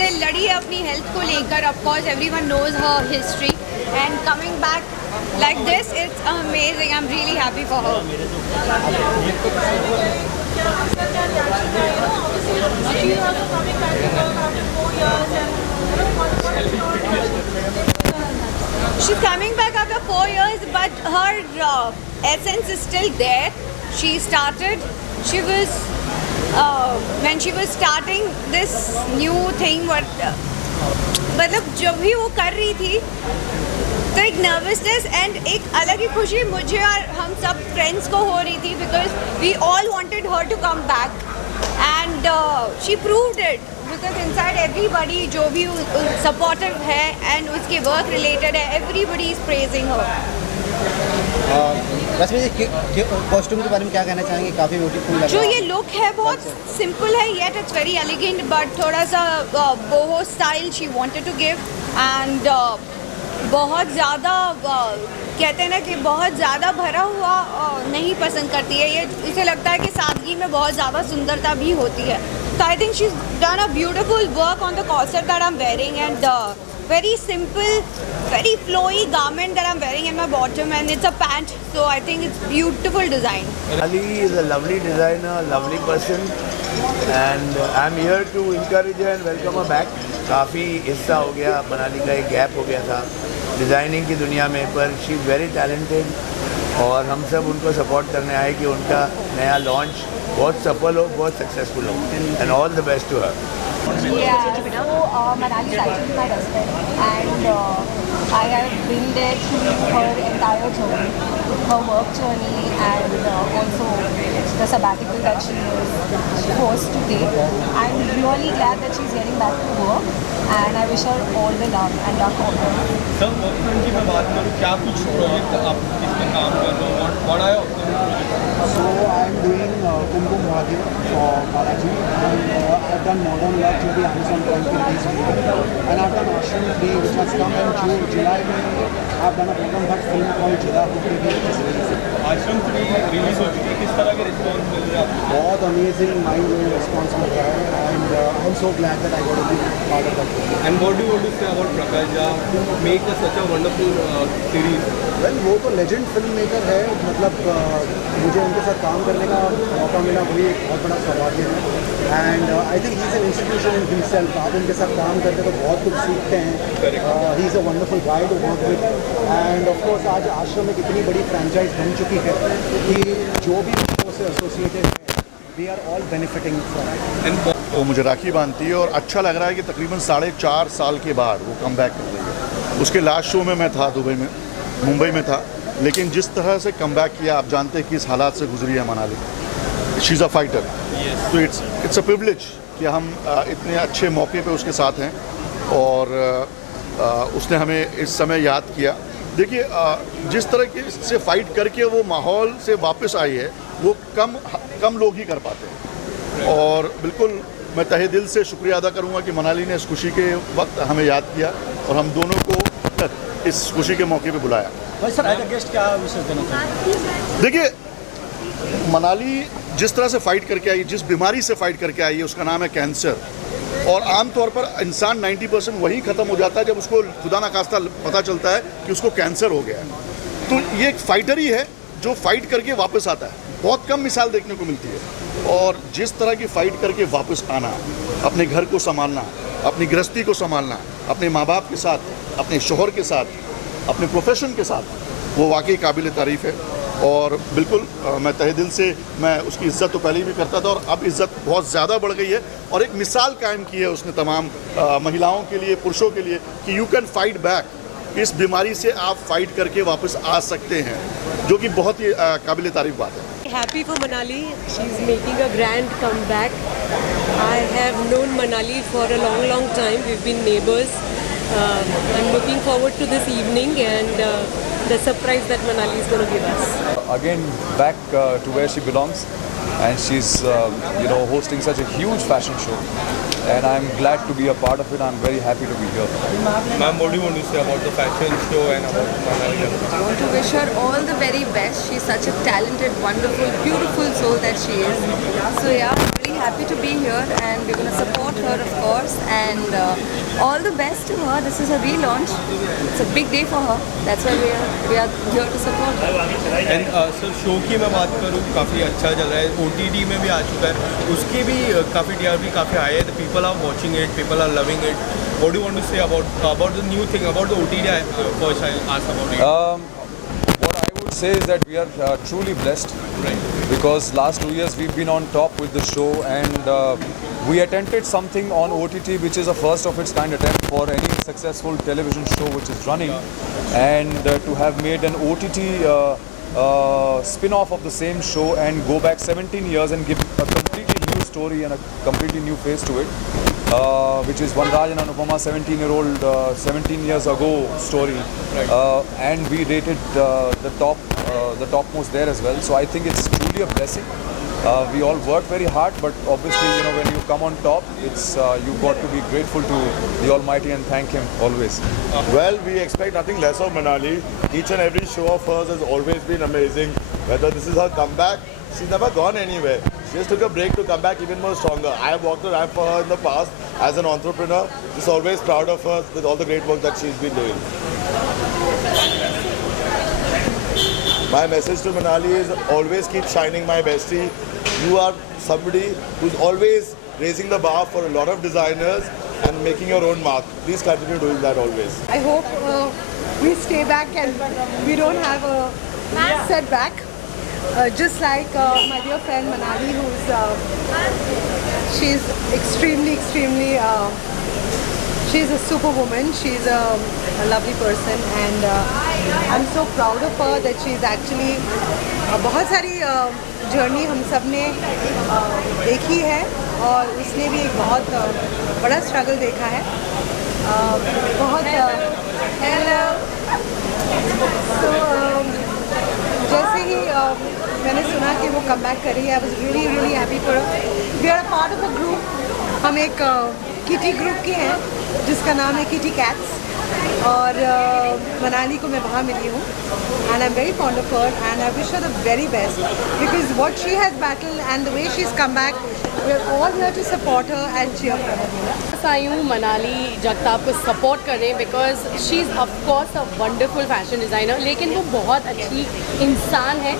still लड़ी है अपनी health को लेकर. Of course, everyone knows her history, and coming back like this, it's amazing. I'm really happy for her. She's coming back after 4 years, but her essence is still there. She started. She was when she was starting this new thing. मतलब जब भी वो कर रही थी तो एक nervousness and एक अलग ही खुशी मुझे और हम सब फ्रेंड्स को हो रही थी because we all wanted her to come back and she proved it because inside everybody जो भी सपोर्टिव है एंड उसके वर्क रिलेटेड है एवरीबडी इज प्रेजिंग हर. बस कॉस्ट्यूम के बारे में क्या कहना चाहेंगे? काफ़ी ब्यूटीफुल लग रहा है. जो ये लुक है बहुत सिंपल है yet it's very elegant but थोड़ा सा boho style she wanted to give and बहुत ज़्यादा कहते हैं ना कि बहुत ज़्यादा भरा हुआ नहीं पसंद करती है ये. इसे लगता है कि सादगी में बहुत ज़्यादा सुंदरता भी होती है. So I think she's done a beautiful work on the corset that I'm wearing and very simple, very flowy garment that I'm wearing in my bottom and it's a pant. So I think it's beautiful design. Ali is a lovely designer, lovely person and I'm here to encourage her and welcome her back. काफ़ी हिस्सा हो गया मनाली का एक gap हो गया था designing की दुनिया में पर शी इज़ वेरी टैलेंटेड और हम सब उनको सपोर्ट करने आए कि उनका नया लॉन्च बहुत सफल हो बहुत सक्सेसफुल हो and all the best to her. Yeah, so Manali is actually my best friend and I have been there through her entire journey, her work journey and also the sabbatical that she was forced to take. I'm really glad that she's getting back to work and I wish her all the love and luck all the way. Sir work front की मैं बात करूँ क्या कुछ project आप इसमें काम कर रहे हो what are your project? So I'm doing Kumbh Bhagya for Balaji and I've done Modern Love जो भी Amazon Prime पे release हुई है and I've done Ashram 3 which has come in July में I've done a Begum Bhatt film called Jida Ho के भी which is releasing. आश्रम 3 release हो चुकी है किस तरह के रिस्पॉन्स मिल रहे हैं आपको? बहुत अमेजिंग माइंड ब्लोइंग रिस्पॉन्स मिल रहा है and I'm so glad that I got to be part of that film. And what do you want to say about Prakash Jha to make such a wonderful series? Well वो तो legend film maker है मतलब मुझे उनके साथ काम करने का मौका मिला वही एक बहुत बड़ा सौभाग्य है and I think he is an institution in himself. आप उनके साथ काम करते तो बहुत कुछ सीखते हैं. He is a wonderful guy to work with and of course आज आश्रम एक इतनी बड़ी फ्रेंचाइज बन चुकी है कि जो भी उससे एसोसिएटेड है we are all benefiting from it. वो मुझे राखी बांधती है और अच्छा लग रहा है कि तकरीबन 4.5 साल के बाद वो कम बैक कर रही है. उसके लास्ट शो में मैं था दुबई में मुंबई में था लेकिन जिस तरह से कम बैक किया आप जानते हैं कि इस हालात से गुजरी है Manali. She is a fighter तो इट्स अ प्रिविलेज कि हम इतने अच्छे मौके पे उसके साथ हैं और उसने हमें इस समय याद किया. देखिए जिस तरह से फाइट करके वो माहौल से वापस आई है वो कम लोग ही कर पाते हैं और बिल्कुल मैं तहे दिल से शुक्रिया अदा करूंगा कि मनाली ने इस खुशी के वक्त हमें याद किया और हम दोनों को इस खुशी के मौके पे बुलाया. भाई सर एज अ गेस्ट क्या विशेष देना चाहिए? देखिए मनाली जिस तरह से फाइट करके आई जिस बीमारी से फाइट करके आई है उसका नाम है कैंसर और आमतौर पर इंसान 90% वही ख़त्म हो जाता है जब उसको खुदा ना खास्ता पता चलता है कि उसको कैंसर हो गया है. तो ये एक फाइटर ही है जो फाइट करके वापस आता है. बहुत कम मिसाल देखने को मिलती है और जिस तरह की फ़ाइट करके वापस आना अपने घर को संभालना अपनी गृहस्थी को संभालना अपने माँ बाप के साथ अपने शोहर के साथ अपने प्रोफेशन के साथ वो वाकई काबिल तारीफ़ है और बिल्कुल मैं तहे दिल से मैं उसकी इज़्ज़त तो पहले भी करता था और अब इज़्ज़त बहुत ज़्यादा बढ़ गई है और एक मिसाल कायम की है उसने तमाम महिलाओं के लिए पुरुषों के लिए कि यू कैन फाइट बैक. इस बीमारी से आप फाइट करके वापस आ सकते हैं जो कि बहुत ही काबिल तारीफ़ बात है. Happy for Manali. She's making a grand comeback. I have known Manali for a long time. We've been neighbors. I'm looking forward to this evening and the surprise that Manali is going to give us. Again, back to where she belongs, and she's hosting such a huge fashion show. And I'm glad to be a part of it. I'm very happy to be here. Ma'am, what do you want to say about the fashion show and about Manali? I want to wish her all the very best. She's such a talented, wonderful, beautiful soul that she is. So yeah, I'm really happy to be here, and we're going to support her, of course. And all the best to her. This is her relaunch. It's a big day for her. That's why we are here to support her. And sir show की मैं बात करूँ काफ़ी अच्छा चल रहा है, OTT में भी आ चुका है, उसकी भी काफ़ी TRP काफ़ी हाई है. The people are watching it, people are loving it. What do you want to say about the new thing, about the OTT? First I'll ask about it. What I would say is that we are truly blessed, because last 2 years we've been on top with the show, and we attempted something on OTT which is a first of its kind attempt for any successful television show which is running, and to have made an OTT spin-off of the same show and go back 17 years and give a completely new story and a completely new face to it, which is Vanraj and Anupama 17 years ago story, and we rated the topmost there as well. So I think it's truly a blessing. We all work very hard, but obviously, you know, when you come on top, it's you've got to be grateful to the Almighty and thank Him always. Well, we expect nothing less of Manali. Each and every show of hers has always been amazing. Whether this is her comeback, she's never gone anywhere. She just took a break to come back even more stronger. I have walked the ramp for her in the past as an entrepreneur. Just always proud of her with all the great work that she's been doing. My message to Manali is always keep shining, my bestie. You are somebody who's always raising the bar for a lot of designers and making your own mark. Please continue doing that always. I hope we stay back and we don't have a setback. Just like my dear friend Manali, she's extremely, she's a superwoman. She's a lovely person, and I'm so proud of her that she's actually बहुत सारी journey हम सब ने देखी है, और उसने भी एक बहुत बड़ा स्ट्रगल देखा है. बहुत जैसे ही मैंने सुना कि वो कम बैक कर रही है, I was really happy for her. We are a part of a group. हम एक किटी ग्रुप के हैं जिसका नाम है किटी कैट्स, और मनाली को मैं वहाँ मिली हूँ, and I'm very fond of her, and I wish her the very best, because what she has battled and the way she's come back, we're all here to support her and cheer for her. आई हूँ मनाली जगताप को support करें, because she is of course a wonderful fashion designer, लेकिन वो बहुत अच्छी इंसान है,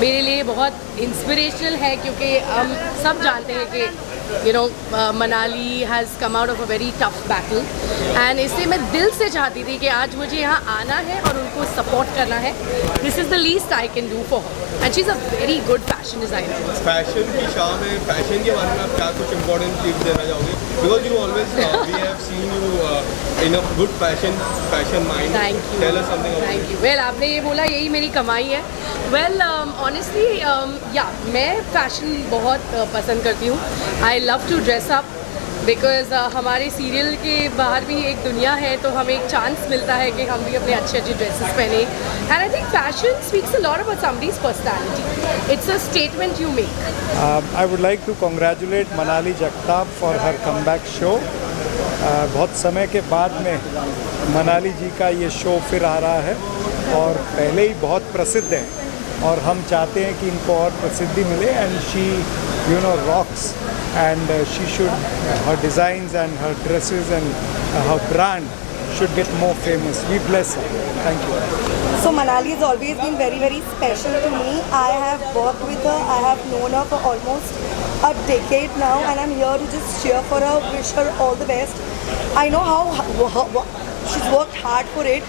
मेरे लिए बहुत इंस्पिरेशनल है, क्योंकि हम सब जानते हैं कि Manali has come out of a very tough battle, and इसलिए मैं दिल से चाहती थी कि आज मुझे यहाँ आना है और उनको सपोर्ट करना है. This is the least I can do for her, and she is a very good fashion designer. Fashion की शाम में फैशन के बारे में आप क्या कुछ इंपॉर्टेंट टिप्स देना चाहोगे? Because you always we have seen you in a good fashion mind. Thank you. Tell us something about Thank you. Well, आपने ये बोला यही मेरी कमाई है. Well, honestly, मैं फैशन बहुत पसंद करती हूँ. I love to dress up because हमारे सीरियल के बाहर भी एक दुनिया है, तो हमें एक चांस मिलता है कि हम भी अपने अच्छे ड्रेसेस पहने. And I think fashion speaks a lot about somebody's personality. It's a statement you make. I would like to congratulate Manali Jagtap for her comeback show. बहुत समय के बाद में मनाली जी का ये शो फिर आ रहा है, और पहले ही बहुत प्रसिद्ध है, और हम चाहते हैं कि इनको और प्रसिद्धि मिले. And she rocks, and she should, her designs and her dresses and her brand should get more famous. We bless her. Thank you. So Manali has always been very special to me. I have worked with her. I have known her for almost a decade now, and I'm here to just cheer for her, wish her all the best. I know how she's worked hard for it,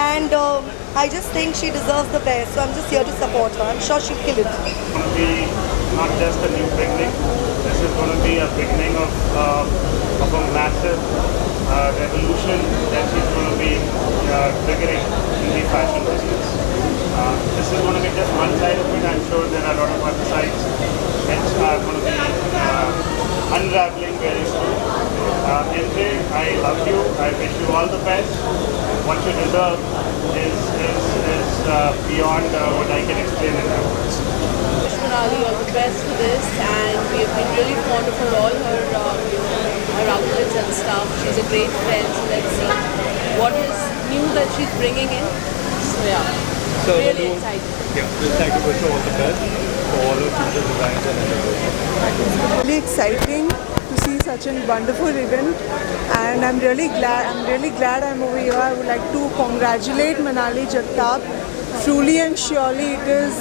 and I just think she deserves the best. So I'm just here to support her. I'm sure she'll kill it. It's going to be not just a new beginning. This is going to be a beginning of a massive revolution that she's going to be triggering in the fashion business. This is going to be just one side of it. I'm sure there are a lot of other sides which are going to be unraveling very soon. MJ, I love you. I wish you all the best. What you deserve is beyond what I can explain in words. Manali all the best for this, and we have been really fond of her, all her outfits and stuff. She's a great friend, so let's see what is new that she's bringing in. So yeah, So really excited. Yeah, we'll thank you for all the best. for all your future designs and endeavors. Really exciting to see such a wonderful event, and I'm really glad I'm over here. I would like to congratulate Manali Jagtap. Truly and surely it is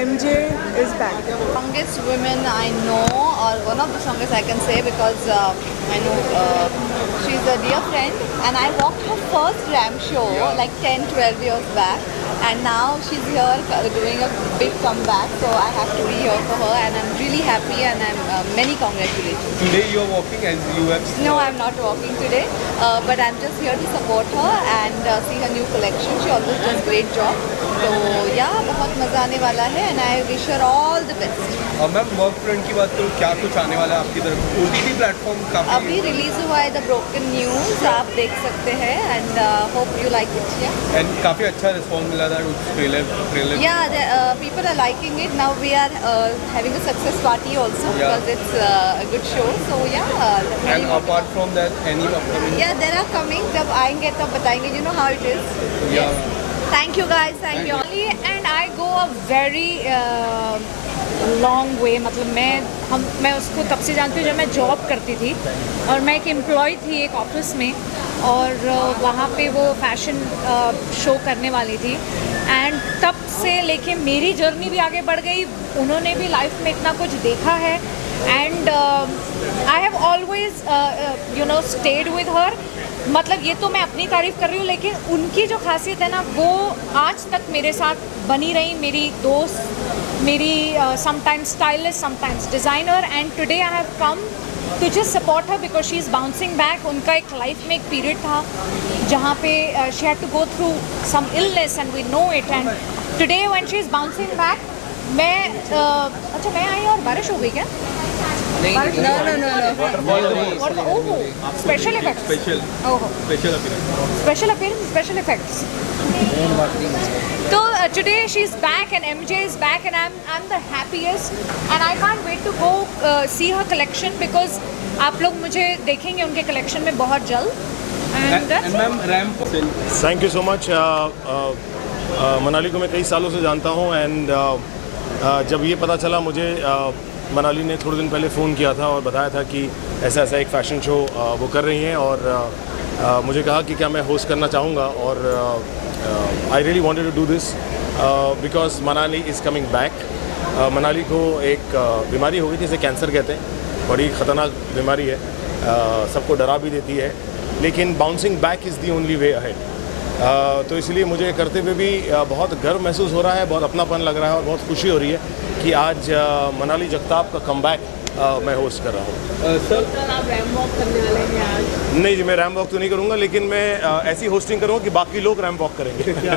MJ is back. Strongest women I know, or one of the strongest I can say, because I know she's a dear friend, and I walked her first Ram show like 10-12 years back, and now she's here doing a big comeback, so I have to be here for her, and I'm really happy, and I'm many congratulations. Today you are walking as you have. No, I'm not walking today, but I'm just here to support her and see her new collection. She always does great job. तो या बहुत मज़ा आने वाला है, and I wish her all the best. और ma'am work front की बात करूँ, क्या कुछ आने वाला है आपकी तरफ? OTT प्लेटफॉर्म काफी अभी रिलीज हुआ है द ब्रोकन न्यूज़, आप देख सकते हैं, and hope you like it. And काफी अच्छा रिस्पॉन्स मिला था उस trailer. Yeah people are liking it. Now we are having a success party also because it's a good show, so yeah. And apart from that any upcoming? Yeah there are coming, जब आएंगे तब बताएंगे, you know how it is. Yeah Thank you guys, thank you. And I go a very long way. मतलब मैं उसको तब से जानती हूँ जब मैं जॉब करती थी, और मैं एक एम्प्लॉय थी एक ऑफिस में, और वहाँ पे वो फैशन शो करने वाली थी, एंड तब से लेके मेरी जर्नी भी आगे बढ़ गई। उन्होंने भी लाइफ में इतना कुछ देखा है, and I have always you know stayed with her. मतलब ये तो मैं अपनी तारीफ़ कर रही हूँ, लेकिन उनकी जो खासियत है ना, वो आज तक मेरे साथ बनी रही। मेरी दोस्त, मेरी sometimes stylist, sometimes designer, and today I have come to just support her because she is bouncing back. उनका एक लाइफ में एक पीरियड था जहाँ पे she had to go through some illness, and we know it, and today when she is bouncing back, मैं अच्छा मैं आई और बारिश हो गई क्या? Special effects, special effects. तो today she is back and MJ is back, and I am the happiest, and I can't wait to go see her collection, because आप लोग मुझे देखेंगे उनके कलेक्शन में बहुत जल्द। And ma'am ramp. Thank you so much. Manali को मैं कई सालों से जानता हूँ, एंड जब ये पता चला मुझे, मनाली ने थोड़े दिन पहले फ़ोन किया था और बताया था कि ऐसा एक फ़ैशन शो वो कर रही हैं, और मुझे कहा कि क्या मैं होस्ट करना चाहूँगा, और I really wanted to do this because Manali is coming back. Manali को एक बीमारी हो गई जिसे कैंसर कहते हैं, बड़ी ख़तरनाक बीमारी है, सबको डरा भी देती है, लेकिन bouncing back is the only way ahead. तो इसलिए मुझे करते हुए भी बहुत गर्व महसूस हो रहा है, बहुत अपनापन लग रहा है, और बहुत खुशी हो रही है कि आज मनाली जगताप का कमबैक मैं होस्ट कर रहा हूँ। सर आप रैम वॉक करने वाले हैं आज? नहीं जी, मैं रैम वॉक तो नहीं करूँगा, लेकिन मैं ऐसी होस्टिंग करूँगा कि बाकी लोग रैम वॉक करेंगे।